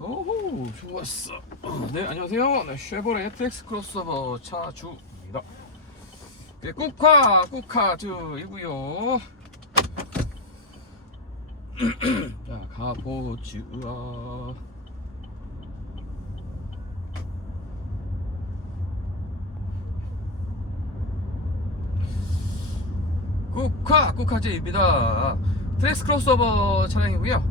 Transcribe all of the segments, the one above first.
오호, 좋았어. 네, 안녕하세요. 네, 쉐보레 FX 크로스오버 차주입니다. 네, 꾸카즈이고요. 자, 가보죠. 꾸카즈입니다. FX 크로스오버 차량이고요.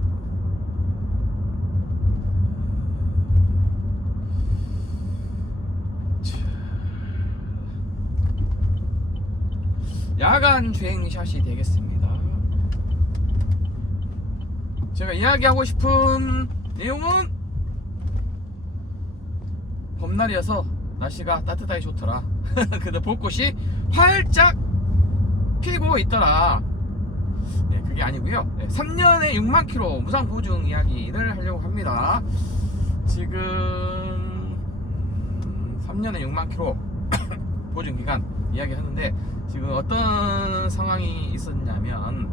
야간 주행샷이 되겠습니다. 제가 이야기하고 싶은 내용은 봄날이어서 날씨가 따뜻하게 좋더라. 근데 벚꽃이 활짝 피고 있더라. 네, 그게 아니고요. 네, 3년에 6만 킬로 무상 보증 이야기를 하려고 합니다. 지금 3년에 6만 킬로 보증 기간 이야기하는데, 지금 어떤 상황이 있었냐면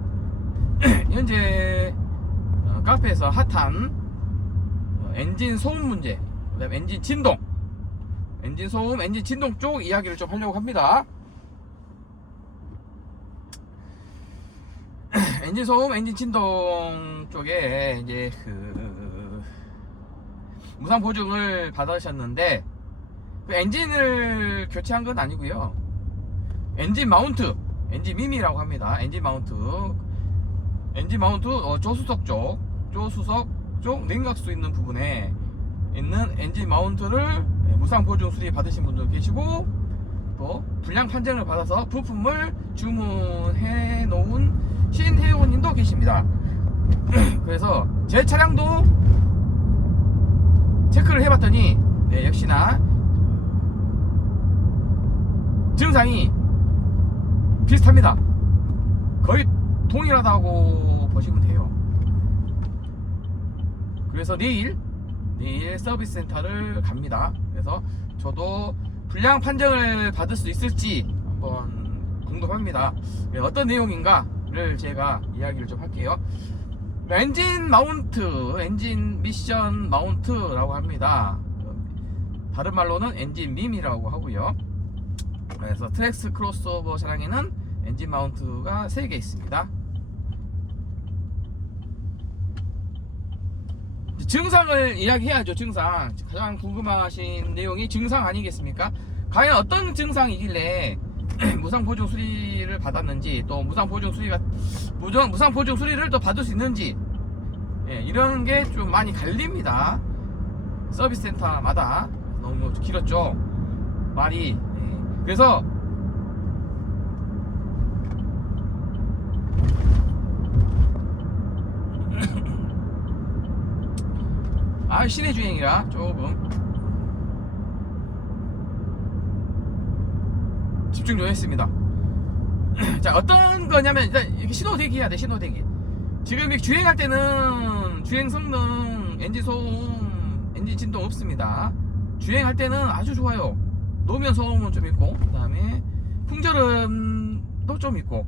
현재 카페에서 핫한 엔진 소음 문제, 그다음에 엔진 진동, 엔진 소음, 엔진 진동 쪽 이야기를 좀 하려고 합니다. 엔진 소음, 엔진 진동 쪽에 이제 무상 보증을 받으셨는데, 그 엔진을 교체한 건 아니고요. 엔진 마운트, 엔진 미미라고 합니다. 엔진 마운트 조수석 쪽 냉각수 있는 부분에 있는 엔진 마운트를 무상 보증 수리 받으신 분도 계시고, 또 불량 판정을 받아서 부품을 주문해 놓은 신회원님도 계십니다. 그래서 제 차량도 체크를 해봤더니 역시나 증상이 비슷합니다. 거의 동일하다고 보시면 돼요. 그래서 내일 서비스 센터를 갑니다. 그래서 저도 불량 판정을 받을 수 있을지 한번 궁금합니다. 어떤 내용인가를 제가 이야기를 좀 할게요. 엔진 마운트, 엔진 미션 마운트라고 합니다. 다른 말로는 엔진 밈이라고 하고요. 그래서 트랙스 크로스오버 차량에는 엔진 마운트가 3개 있습니다. 증상을 이야기해야죠. 증상, 가장 궁금하신 내용이 증상 아니겠습니까? 과연 어떤 증상이길래 무상 보증 수리를 받았는지, 또 무상 보증 수리를 또 받을 수 있는지, 이런 게 좀 많이 갈립니다. 서비스 센터마다. 너무 길었죠, 말이. 그래서 시내 주행이라 조금 집중 좀 했습니다. 자, 어떤 거냐면, 일단 이렇게 신호 대기해야 돼. 신호 대기. 지금 이렇게 주행할 때는 주행 성능, 엔진 소음, 엔진 진동 없습니다. 주행할 때는 아주 좋아요. 노면 소음은 좀 있고, 그 다음에 풍절음도 좀 있고,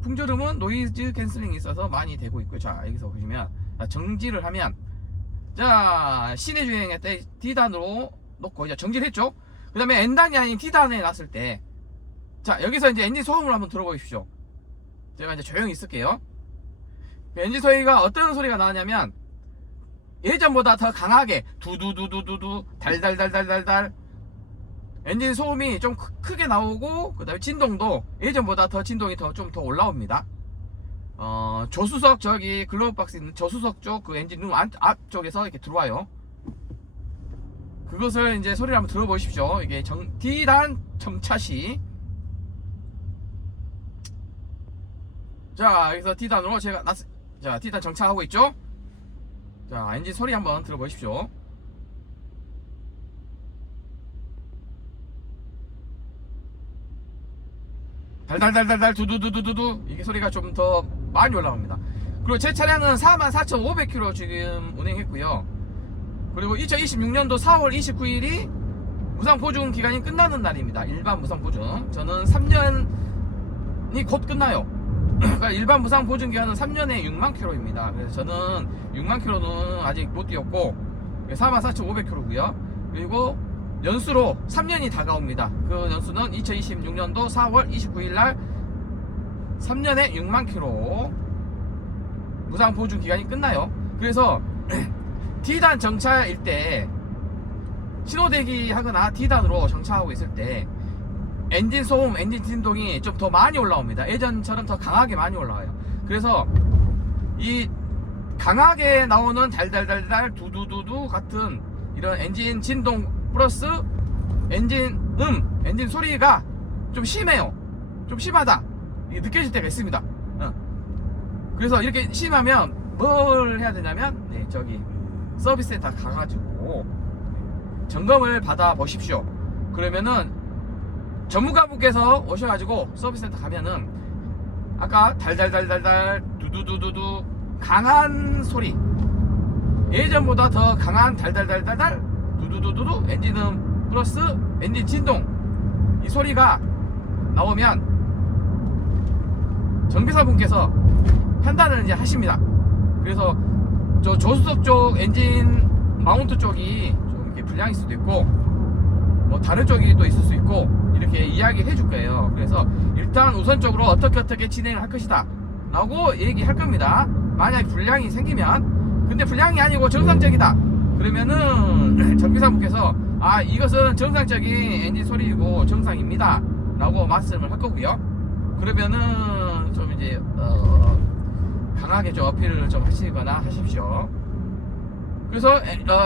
풍절음은 노이즈 캔슬링이 있어서 많이 되고 있고요. 자, 여기서 보시면 정지를 하면, 자, 시내 주행할 때 D단으로 놓고 이제 정지를 했죠. 그 다음에 N단이 아닌 D단에 놨을 때, 자, 여기서 이제 엔진 소음을 한번 들어보십시오. 제가 이제 조용히 있을게요. 엔진 소리가 어떤 소리가 나냐면, 예전보다 더 강하게 두두두두두두, 달달달달달달, 엔진 소음이 좀 크게 나오고, 그 다음에 진동도 예전보다 더 진동이 좀 더 올라옵니다. 조수석, 저기 글로브 박스 있는 조수석 쪽 그 엔진 룸 앞쪽에서 이렇게 들어와요. 그것을 이제 소리를 한번 들어보십시오. 이게 D단 정차시. 자, 여기서 D단으로 제가 자, D단 정차하고 있죠. 자, 엔진 소리 한번 들어보십시오. 달달달달달 두두두두두두 이게 소리가 좀 더 많이 올라갑니다. 그리고 제 차량은 44,500km 지금 운행했고요. 그리고 2026년도 4월 29일이 무상보증 기간이 끝나는 날입니다. 일반 무상보증. 저는 3년이 곧 끝나요. 그러니까 일반 무상보증 기간은 3년에 6만 km입니다. 그래서 저는 6만 km는 아직 못 뛰었고 44,500km고요. 그리고 연수로 3년이 다가옵니다. 그 연수는 2026년도 4월 29일 날 3년에 6만 km 무상보증 기간이 끝나요. 그래서 D단 정차일 때 신호대기 하거나 D단으로 정차하고 있을 때 엔진 소음, 엔진 진동이 좀 더 많이 올라옵니다. 예전처럼 더 강하게 많이 올라와요. 그래서 이 강하게 나오는 달달달달 두두두두 같은 이런 엔진 진동 플러스 엔진 엔진 소리가 좀 심해요. 좀 심하다 이게 느껴질 때가 있습니다. 그래서 이렇게 심하면 뭘 해야 되냐면 저기 서비스 센터 가가지고 점검을 받아 보십시오. 그러면은 전문가분께서 오셔가지고 서비스 센터 가면은 아까 달달달달달 두두두두두 강한 소리, 예전보다 더 강한 달달달달달 두두두두두 엔진음 플러스 엔진 진동 이 소리가 나오면 정비사분께서 판단을 이제 하십니다. 그래서 저 조수석 쪽 엔진 마운트 쪽이 좀 이렇게 불량일 수도 있고 뭐 다른 쪽이 또 있을 수 있고 이렇게 이야기해 줄 거예요. 그래서 일단 우선적으로 어떻게 진행을 할 것이다 라고 얘기할 겁니다. 만약 불량이 생기면, 근데 불량이 아니고 정상적이다 그러면은 정비사분께서 아 이것은 정상적인 엔진 소리이고 정상입니다 라고 말씀을 할 거고요. 그러면은 좀 이제 강하게 좀 어필을 좀 하시거나 하십시오. 그래서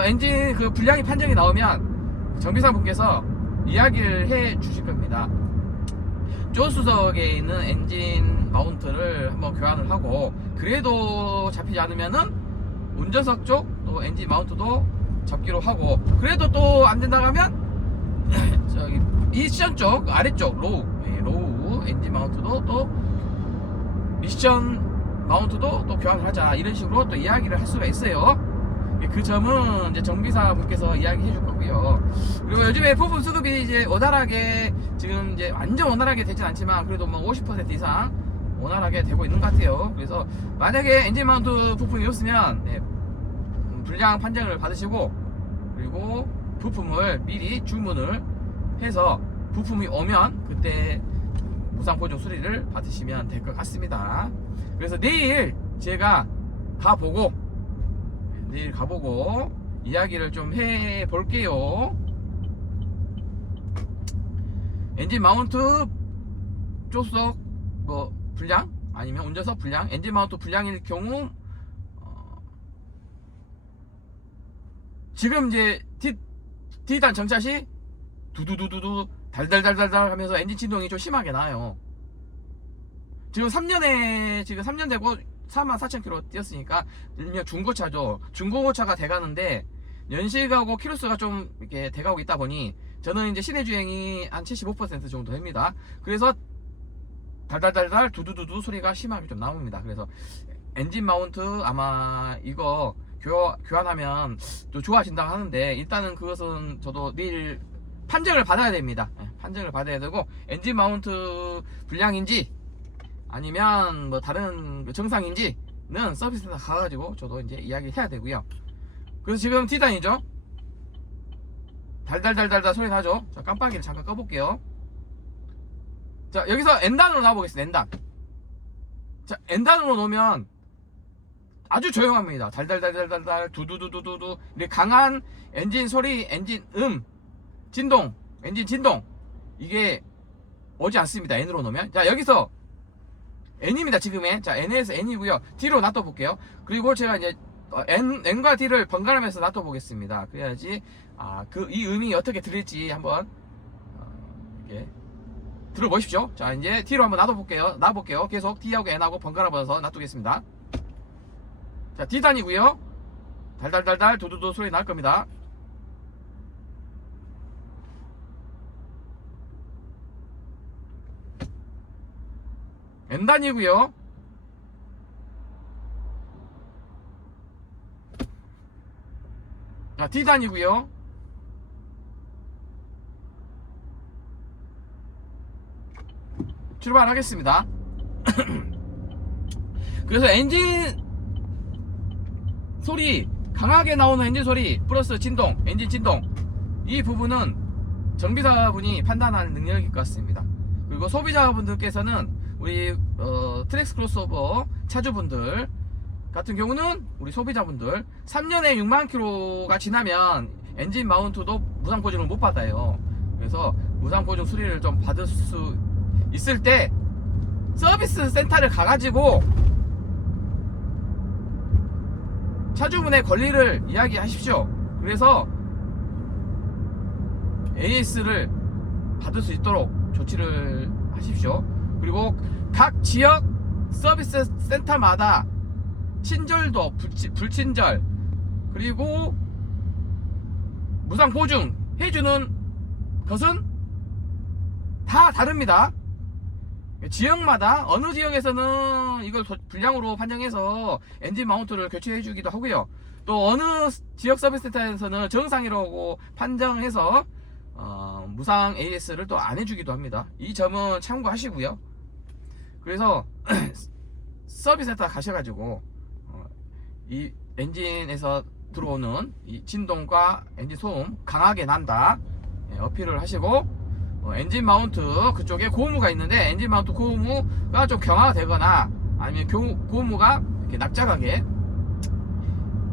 엔진 그 불량이 판정이 나오면 정비사분께서 이야기를 해 주실 겁니다. 조수석에 있는 엔진 마운트를 한번 교환을 하고 그래도 잡히지 않으면은 운전석 쪽 또 엔진 마운트도 잡기로 하고 그래도 또 안 된다고 하면 저기 미션 쪽 아래쪽 로우 엔진 마운트도 또 미션 마운트도 또 교환을 하자 이런 식으로 또 이야기를 할 수가 있어요. 그 점은 이제 정비사 분께서 이야기해 줄 거고요. 그리고 요즘에 부품 수급이 이제 원활하게 지금 이제 완전 원활하게 되진 않지만 그래도 뭐 50% 이상 원활하게 되고 있는 것 같아요. 그래서 만약에 엔진 마운트 부품이 없으면 불량 판정을 받으시고 그리고 부품을 미리 주문을 해서 부품이 오면 그때 무상보증 수리를 받으시면 될 것 같습니다. 그래서 내일 제가 가보고 이야기를 좀 해볼게요. 엔진 마운트 조수석 뭐 불량 아니면 운전석 불량, 엔진 마운트 불량일 경우 지금 이제 D단 정차 시 두두두두두 달달달달달 하면서 엔진 진동이 좀 심하게 나요. 지금 3년 되고 44,000km 뛰었으니까 일명 중고차죠. 중고차가 돼가는데 연식하고 키로수가 좀 이렇게 돼가고 있다 보니 저는 이제 시내 주행이 한 75% 정도 됩니다. 그래서 달달달달 두두두두 소리가 심하게 좀 나옵니다. 그래서 엔진 마운트 아마 이거 교환하면 또 좋아진다고 하는데 일단은 그것은 저도 내일 판정을 받아야 됩니다. 판정을 받아야 되고 엔진 마운트 불량인지 아니면 뭐 다른 정상인지는 서비스센터 가가지고 저도 이제 이야기 해야 되고요. 그래서 지금 D단이죠. 달달달달달 소리 나죠. 자, 깜빡이를 잠깐 꺼볼게요. 자, 여기서 N단으로 나와보겠습니다. N단. 자, N단으로 놓으면 아주 조용합니다. 달달달달달 두두두두두두 이렇게 강한 엔진 소리, 엔진 진동, 엔진 진동 이게 오지 않습니다. N으로 놓으면. 자, 여기서 N입니다. 지금은. 자, N에서 N이고요. D로 놔둬볼게요. 그리고 제가 이제 N과 D를 번갈아가면서 놔둬보겠습니다. 그래야지 이 음이 어떻게 들릴지 한번 이렇게 들어보십시오. 자, 이제 D로 한번 놔볼게요. 계속 D하고 N하고 번갈아봐서 놔두겠습니다. 자, D단이고요. 달달달달 두두두 소리 날 겁니다. N단이고요. 자, D단이고요. 출발하겠습니다. 그래서 엔진 소리, 강하게 나오는 엔진 소리 플러스 진동, 엔진 진동, 이 부분은 정비사분이 판단하는 능력일 것 같습니다. 그리고 소비자분들께서는 우리 트랙스 크로스오버 차주분들 같은 경우는 우리 소비자분들 3년에 6만 킬로가 지나면 엔진 마운트도 무상 보증을 못 받아요. 그래서 무상 보증 수리를 좀 받을 수 있을 때 서비스 센터를 가가지고 차주분의 권리를 이야기하십시오. 그래서 AS를 받을 수 있도록 조치를 하십시오. 그리고 각 지역 서비스 센터마다 친절도, 불친절, 그리고 무상 보증 해주는 것은 다 다릅니다. 지역마다 어느 지역에서는 이걸 불량으로 판정해서 엔진 마운트를 교체해 주기도 하고요. 또 어느 지역 서비스 센터에서는 정상이라고 판정해서 무상 AS를 또 안 해주기도 합니다. 이 점은 참고하시고요. 그래서 서비스 센터 가셔가지고 이 엔진에서 들어오는 이 진동과 엔진 소음 강하게 난다 어필을 하시고, 엔진 마운트 그쪽에 고무가 있는데 엔진 마운트 고무가 좀 경화가 되거나 아니면 고무가 이렇게 납작하게,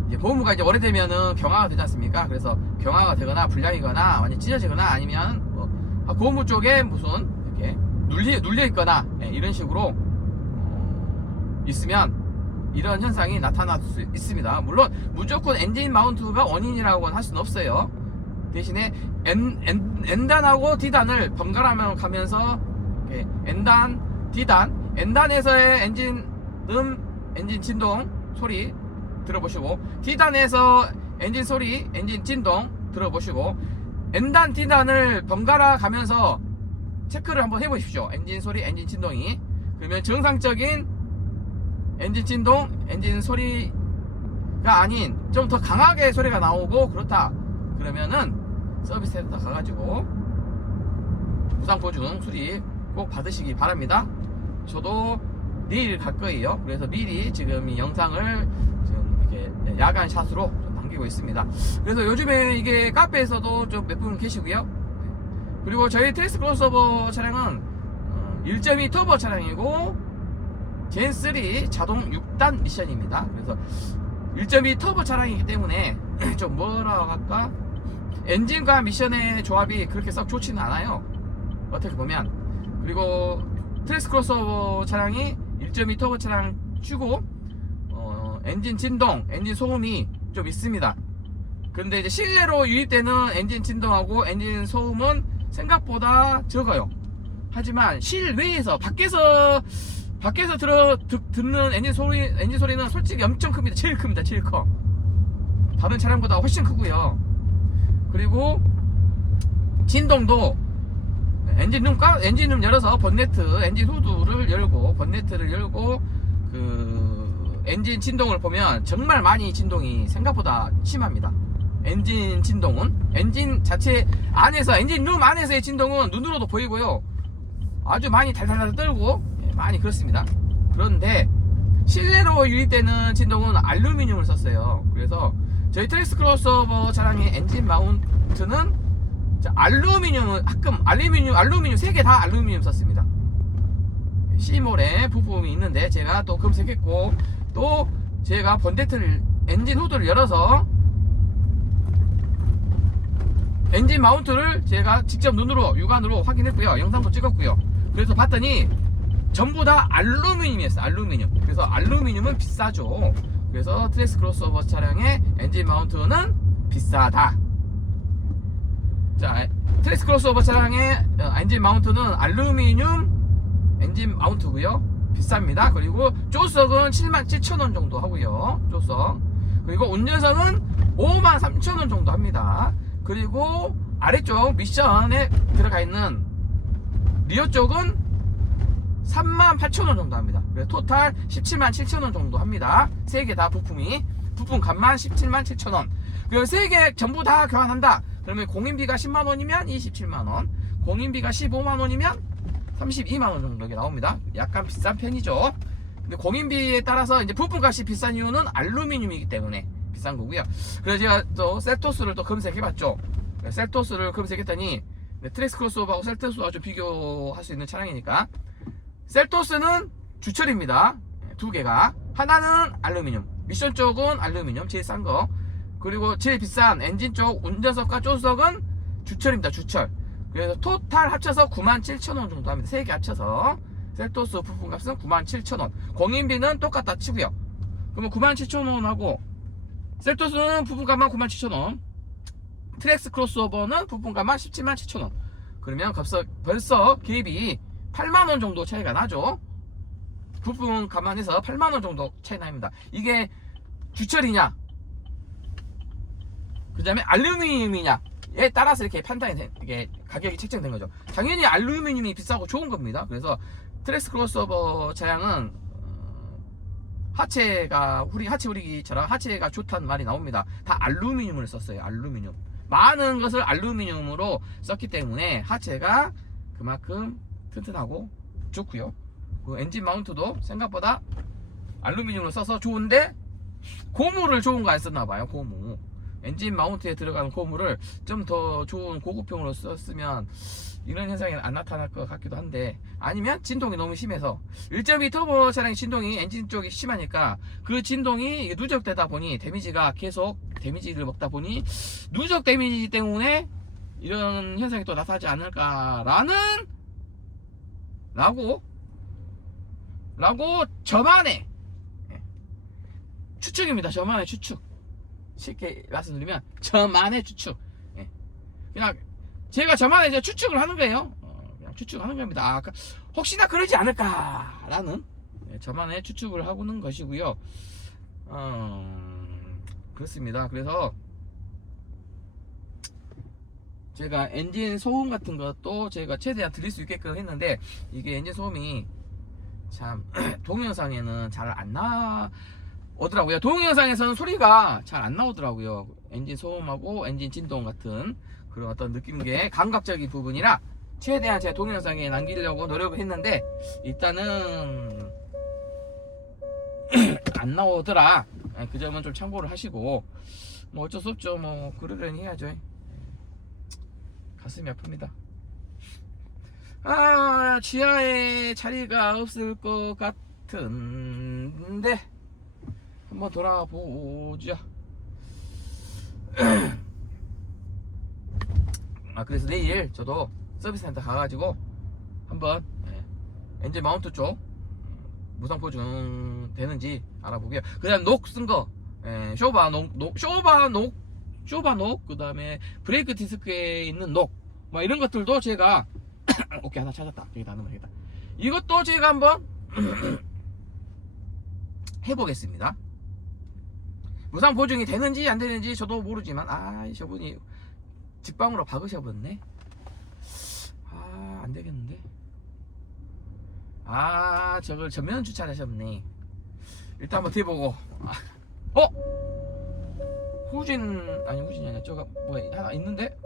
이제 고무가 이제 오래되면은 경화가 되지 않습니까? 그래서 경화가 되거나 불량이거나 완전 찢어지거나 아니면 고무 쪽에 무슨 이렇게 눌려 있거나 이런 식으로 있으면 이런 현상이 나타날 수 있습니다. 물론 무조건 엔진 마운트가 원인이라고는 할 수는 없어요. 대신에 N단하고 D단을 번갈아 가면서 N단, D단, N단에서의 엔진 진동 소리 들어보시고, D단에서 엔진 소리, 엔진 진동 들어보시고, N단, D단을 번갈아 가면서 체크를 한번 해보십시오. 엔진 소리, 엔진 진동이. 그러면 정상적인 엔진 진동, 엔진 소리가 아닌 좀 더 강하게 소리가 나오고 그렇다 그러면은 서비스 센터 가가지고 무상 보증 수리 꼭 받으시기 바랍니다. 저도 내일 갈 거예요. 그래서 미리 지금 이 영상을 지금 이렇게 야간 샷으로 좀 남기고 있습니다. 그래서 요즘에 이게 카페에서도 좀 몇 분 계시고요. 그리고 저희 트랙스 크로스오버 차량은 1.2 터보 차량이고 젠3 자동 6단 미션입니다. 그래서 1.2 터보 차량이기 때문에 좀 뭐라고 할까, 엔진과 미션의 조합이 그렇게 썩 좋지는 않아요, 어떻게 보면. 그리고 트랙스 크로스오버 차량이 1.2 터보 차량 치고 엔진 진동, 엔진 소음이 좀 있습니다. 그런데 이제 실내로 유입되는 엔진 진동하고 엔진 소음은 생각보다 적어요. 하지만 실외에서 밖에서 듣는 엔진 소리는 솔직히 엄청 큽니다. 제일 큽니다. 제일 커. 다른 차량보다 훨씬 크고요. 그리고 진동도 엔진룸 열어서 번네트, 엔진 후드를 열고 번네트를 열고 그 엔진 진동을 보면 정말 많이 진동이 생각보다 심합니다. 엔진 진동은 엔진 자체 안에서, 엔진룸 안에서의 진동은 눈으로도 보이고요. 아주 많이 달달달 떨고 많이 그렇습니다. 그런데 실내로 유입되는 진동은 알루미늄을 썼어요. 그래서 저희 트랙스 크로스오버 차량의 엔진 마운트는 알루미늄 3개 다 알루미늄 썼습니다. C몰에 부품이 있는데 제가 또 검색했고, 또 제가 번네트를, 엔진 후드를 열어서 엔진 마운트를 제가 직접 눈으로 육안으로 확인했고요. 영상도 찍었고요. 그래서 봤더니 전부 다 알루미늄이었어요. 알루미늄. 그래서 알루미늄은 비싸죠. 그래서 트랙스 크로스오버 차량의 엔진 마운트는 비싸다. 자, 트랙스 크로스오버 차량의 엔진 마운트는 알루미늄 엔진 마운트고요. 비쌉니다. 그리고 조석은 77,000원 정도 하고요. 조석. 그리고 운전석은 53,000원 정도 합니다. 그리고 아래쪽 미션에 들어가 있는 리어 쪽은 38,000원 정도 합니다. 그래서 토탈 177,000원 정도 합니다. 세 개 다 부품 값만 177,000원. 그리고 세 개 전부 다 교환한다. 그러면 공인비가 10만원이면 27만원, 공인비가 15만원이면 32만원 정도 나옵니다. 약간 비싼 편이죠. 근데 공인비에 따라서 이제 부품값이 비싼 이유는 알루미늄이기 때문에 비싼 거고요. 그래서 제가 또 셀토스를 또 검색해봤죠. 셀토스를 검색했더니 트랙스 크로스오버하고 셀토스와 좀 비교할 수 있는 차량이니까 셀토스는 주철입니다. 두 개가. 하나는 알루미늄, 미션 쪽은 알루미늄 제일 싼 거, 그리고 제일 비싼 엔진 쪽 운전석과 조수석은 주철입니다. 주철. 그래서 토탈 합쳐서 97,000원 정도 합니다. 세 개 합쳐서 셀토스 부품값은 97,000원. 공인비는 똑같다 치고요. 그러면 97,000원하고 셀토스는 부품값만 97,000원, 트랙스 크로스오버는 부품값만 177,000원. 그러면 벌써 갭이 8만원 정도 차이가 나죠. 부품값만 해서 8만원 정도 차이 납니다. 이게 주철이냐, 그 다음에 알루미늄이냐에 따라서 이렇게 판단이 이게 가격이 책정된 거죠. 당연히 알루미늄이 비싸고 좋은 겁니다. 그래서 트랙스 크로스오버 차량은 하체가 하체 우리기처럼 하체가 좋다는 말이 나옵니다. 다 알루미늄을 썼어요. 알루미늄. 많은 것을 알루미늄으로 썼기 때문에 하체가 그만큼 튼튼하고 좋고요. 그 엔진 마운트도 생각보다 알루미늄으로 써서 좋은데 고무를 좋은 거 안 썼나 봐요. 고무. 엔진 마운트에 들어가는 고무를 좀 더 좋은 고급형으로 썼으면 이런 현상이 안 나타날 것 같기도 한데, 아니면 진동이 너무 심해서 1.2 터보 차량의 진동이 엔진 쪽이 심하니까 그 진동이 누적되다 보니 데미지가 계속 데미지를 먹다 보니 누적 데미지 때문에 이런 현상이 또 나타나지 않을까라는 라고 저만의 추측입니다. 저만의 추측. 쉽게 말씀드리면 저만의 추측. 그냥 제가 저만의 이제 추측을 하는 거예요. 그냥 추측하는 겁니다. 혹시나 그러지 않을까라는 저만의 추측을 하고는 것이고요. 그렇습니다. 그래서 제가 엔진 소음 같은 것도 제가 최대한 드릴 수 있게끔 했는데, 이게 엔진 소음이 참 동영상에는 잘 안 나오더라고요. 동영상에서는 소리가 잘 안 나오더라고요. 엔진 소음하고 엔진 진동 같은 그런 어떤 느낌의 감각적인 부분이라 최대한 제 동영상에 남기려고 노력을 했는데 일단은 안 나오더라. 그 점은 좀 참고를 하시고, 뭐 어쩔 수 없죠. 뭐 그러려니 해야죠. 가슴이 아픕니다. 지하에 자리가 없을 것 같은데 한번 돌아보죠. 그래서 내일 저도 서비스 센터 가가지고 한번 엔진 마운트 쪽 무상 보증 되는지 알아보고요. 그 다음 녹 쓴거 쇼바녹, 그 다음에 브레이크 디스크에 있는 녹, 뭐 이런 것들도 제가 오케이, 하나 찾았다. 여기다 하는 거겠다. 이것도 제가 한번 해보겠습니다. 무상 보증이 되는지 안 되는지 저도 모르지만 저분이 직방으로 박으셔버렸네. 안 되겠는데. 저걸 전면 주차하셨네. 일단 한번 대보고. 후진이 아니라 저거 뭐야 하나 있는데.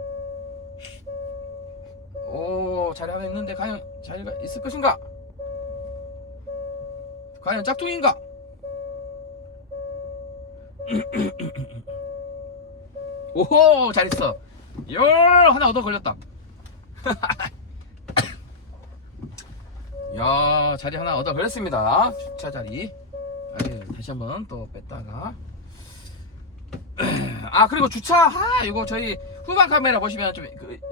자리 하나 있는데 과연 자리가 있을 것인가? 과연 짝퉁인가? 오호, 잘했어. 하나 얻어 걸렸다. 야, 자리 하나 얻어 걸렸습니다. 주차 자리. 다시 한번 또 뺐다가. 그리고 주차, 이거 저희 후방 카메라 보시면 좀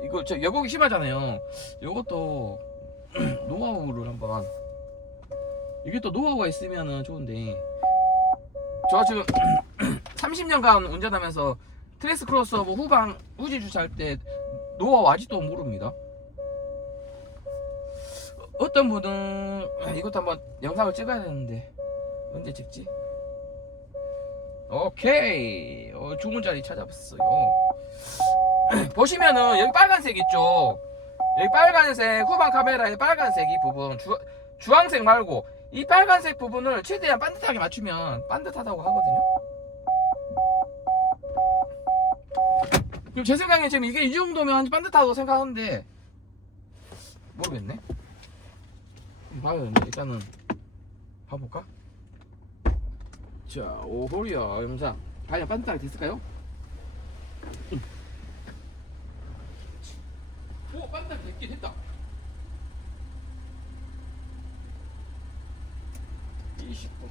이거 저 여곡이 심하잖아요. 이것도 노하우를 한번, 이게 또 노하우가 있으면은 좋은데, 저 지금 30년간 운전하면서 트랙스 크로스오버 후방 후지 주차할 때 노하우 아직도 모릅니다. 어떤 분은 이것도 한번 영상을 찍어야 되는데 언제 찍지? 오케이, 좋은 자리 찾아봤어요. 보시면은 여기 빨간색 있죠? 여기 빨간색, 후방 카메라의 빨간색 이 부분 주황색 말고 이 빨간색 부분을 최대한 반듯하게 맞추면 반듯하다고 하거든요. 그럼 제 생각에 지금 이게 이 정도면 반듯하다고 생각하는데 모르겠네. 봐야 되는데 일단은 봐볼까? 자, 오호리야 영상 과연 반듯하게 됐을까요? 오, 반듯하게 됐긴 됐다. 20분.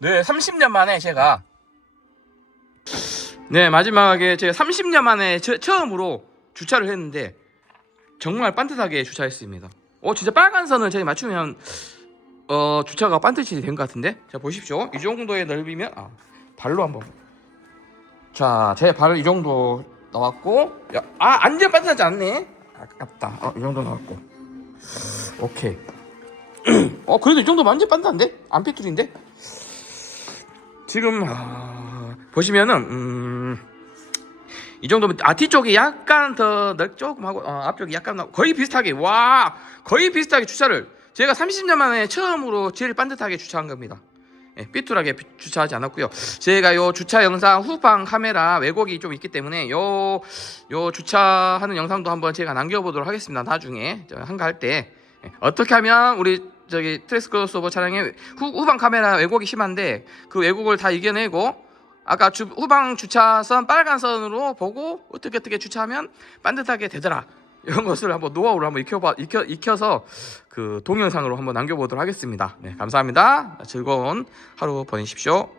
네, 30년 만에 제가 마지막에 제가 30년 만에 처음으로 주차를 했는데 정말 반듯하게 주차했습니다. 진짜 빨간 선을 제가 맞추면 주차가 반듯이 된 것 같은데. 자, 보십시오. 이 정도의 넓이면 발로 한번. 자, 제 발 이 정도 나왔고, 완전 반듯하지 않네. 아깝다. 이 정도 나왔고. 오케이. 그래도 이 정도 완전 반듯한데? 안 삐뚤인데? 지금 보시면은 이 정도면 뒤쪽이 약간 더 조금 하고 앞쪽이 약간 거의 비슷하게 거의 비슷하게 주차를 제가 30년 만에 처음으로 제일 반듯하게 주차한 겁니다. 삐뚤하게 주차하지 않았고요. 제가 요 주차 영상 후방 카메라 왜곡이 좀 있기 때문에 요 주차하는 영상도 한번 제가 남겨보도록 하겠습니다. 나중에 한가할 때 어떻게 하면 우리 트레스 크로스오버 차량의 후방 카메라 왜곡이 심한데 그 왜곡을 다 이겨내고 아까 후방 주차선 빨간 선으로 보고 어떻게 주차하면 반듯하게 되더라, 이런 것을 한번 노하우를 한번 익혀서 그 동영상으로 한번 남겨보도록 하겠습니다. 네, 감사합니다. 즐거운 하루 보내십시오.